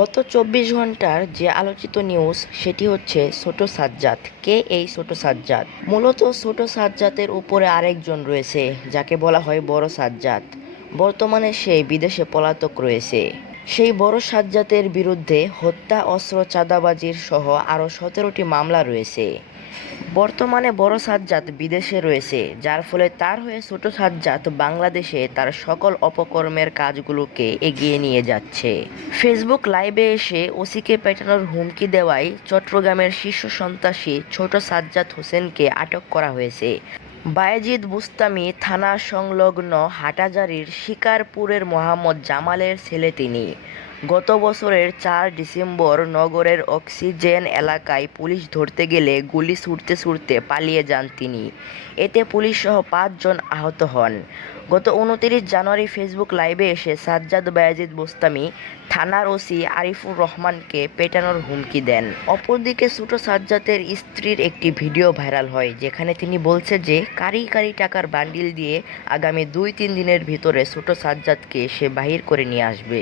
গত চব্বিশ ঘণ্টার যে আলোচিত নিউজ সেটি হচ্ছে ছোট সাজ্জাদ। কে এই ছোট সাজ্জাদ? মূলত ছোট সাজ্জাতের উপরে আরেকজন রয়েছে, যাকে বলা হয় বড় সাজ্জাদ। বর্তমানে সে বিদেশে পলাতক রয়েছে। সেই বড় সাজ্জাতের বিরুদ্ধে হত্যা, অস্ত্র, চাঁদাবাজির সহ আরও সতেরোটি মামলা রয়েছে। বর্তমানে বড় সাজ্জাদ বিদেশে রয়েছে, যার ফলে তার হয়ে ছোট সাজ্জাদ বাংলাদেশে তার সকল অপকর্মের কাজগুলোকে এগিয়ে নিয়ে যাচ্ছে। ফেসবুক লাইভে এসে ওসিকে পেটানোর হুমকি দেওয়ায় চট্টগ্রামের শীর্ষ সন্ত্রাসী ছোট সাজ্জাদ হোসেনকে আটক করা হয়েছে। বায়েজিদ বুস্তামি থানা সংলগ্ন হাটাজারির শিকারপুরের মোহাম্মদ জামালের ছেলে তিনি। গত বছরের চার ডিসেম্বর নগরের অক্সিজেন এলাকায় পুলিশ ধরতে গেলে গুলি ছুটতে ছুটতে পালিয়ে যান তিনি। এতে পুলিশসহ পাঁচজন আহত হন। গত উনতিরিশ জানুয়ারি ফেসবুক লাইভে এসে সাজ্জাদ বায়াজিদ বোস্তামি থানার ওসি আরিফুর রহমানকে পেটানোর হুমকি দেন। অপরদিকে ছোট সাজ্জাদের স্ত্রীর একটি ভিডিও ভাইরাল হয়, যেখানে তিনি বলছে যে কারি কারি টাকার বান্ডিল দিয়ে আগামী দুই তিন দিনের ভিতরে ছোট সাজ্জাদকে সে বাহির করে নিয়ে আসবে।